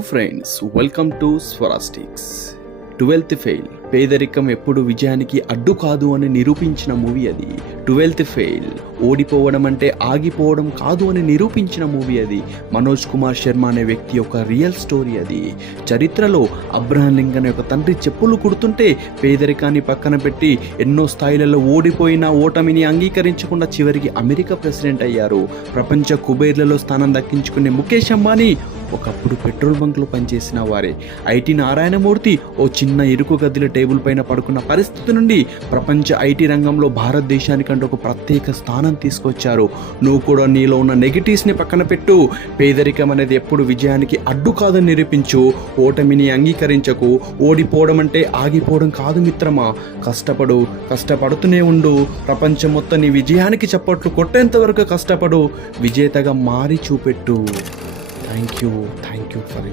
Friends, welcome to స్వరాస్టిక్స్. 12th fail, పేదరికం ఎప్పుడు విజయానికి అడ్డు కాదు అని నిరూపించిన మూవీ అది. 12th ఫెయిల్, ఓడిపోవడం అంటే ఆగిపోవడం కాదు అని నిరూపించిన మూవీ అది. మనోజ్ కుమార్ శర్మ అనే వ్యక్తి యొక్క రియల్ స్టోరీ అది. చరిత్రలో అబ్రహం లింకన్ యొక్క తండ్రి చెప్పులు కుడుతుంటే పేదరికాన్ని పక్కన పెట్టి ఎన్నో స్థాయిలలో ఓడిపోయిన ఓటమిని అంగీకరించకుండా చివరికి అమెరికా ప్రెసిడెంట్ అయ్యారు. ప్రపంచ కుబేర్లలో స్థానం దక్కించుకునే ముఖేష్ అంబానీ ఒకప్పుడు పెట్రోల్ బంక్లో పనిచేసిన వారే. ఐటీ నారాయణమూర్తి ఓ చిన్న ఇరుకు గదిలో టేబుల్ పైన పడుకున్న పరిస్థితి నుండి ప్రపంచ ఐటీ రంగంలో భారతదేశానికంటే ఒక ప్రత్యేక స్థానం తీసుకొచ్చారు. నువ్వు కూడా నీలో ఉన్న నెగిటివ్స్ని పక్కన పెట్టు. పేదరికం అనేది ఎప్పుడు విజయానికి అడ్డు కాదని నిరూపించు. ఓటమిని అంగీకరించకు. ఓడిపోవడం అంటే ఆగిపోవడం కాదు మిత్రమా. కష్టపడుతూనే ఉండు. ప్రపంచం మొత్తం నీ విజయానికి చప్పట్లు కొట్టేంత వరకు కష్టపడు. విజేతగా మారి చూపెట్టు. Thank you for it.